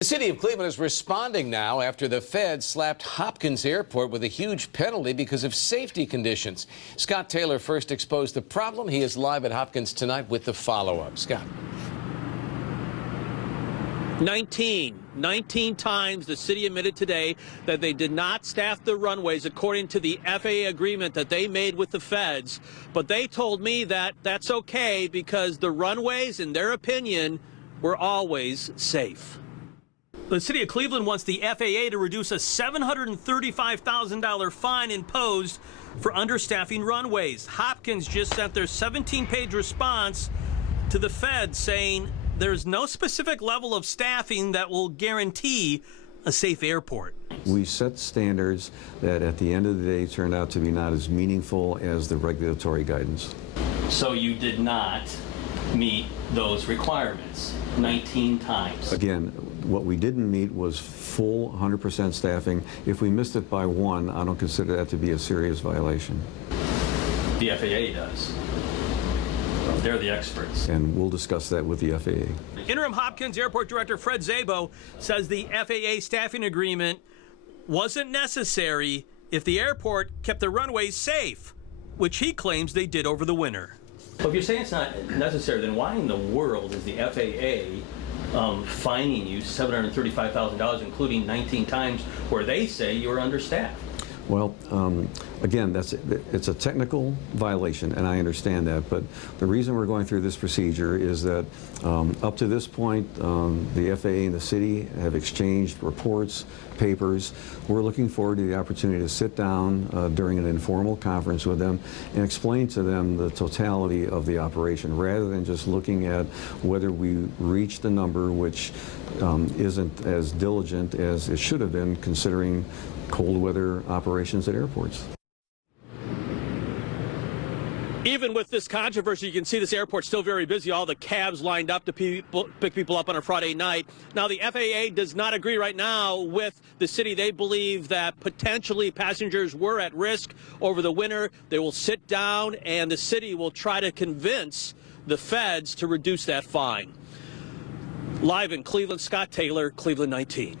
The city of Cleveland is responding now after the feds slapped Hopkins Airport with a huge penalty because of safety conditions. Scott Taylor first exposed the problem. He is live at Hopkins tonight with the follow-up. Scott. 19 times the city admitted today that they did not staff the runways according to the FAA agreement that they made with the feds. But they told me that that's okay because the runways, in their opinion, were always safe. The city of Cleveland wants the FAA to reduce a $735,000 fine imposed for understaffing runways. Hopkins just sent their 17-page response to the feds saying there's no specific level of staffing that will guarantee a safe airport. We set standards that at the end of the day turned out to be not as meaningful as the regulatory guidance. So you did not meet those requirements 19 times. Again, what we didn't meet was full 100% staffing. If we missed it by one, I don't consider that to be a serious violation. The FAA does. They're the experts. And we'll discuss that with the FAA. Interim Hopkins Airport Director Fred Szabo says the FAA staffing agreement wasn't necessary if the airport kept the runways safe, which he claims they did over the winter. Well, if you're saying it's not necessary, then why in the world is the FAA fining you $735,000, including 19 times where they say you were understaffed? Well, again, it's a technical violation, and I understand that. But the reason we're going through this procedure is that up to this point, the FAA and the city have exchanged reports, papers. We're looking forward to the opportunity to sit down during an informal conference with them and explain to them the totality of the operation, rather than just looking at whether we reached the number, which isn't as diligent as it should have been, considering cold weather operations at airports. Even with this controversy, you can see this airport's still very busy. All the cabs lined up to pick people up on a Friday night. Now, the FAA does not agree right now with the city. They believe that potentially passengers were at risk over the winter. They will sit down, and the city will try to convince the feds to reduce that fine. Live in Cleveland, Scott Taylor, Cleveland 19.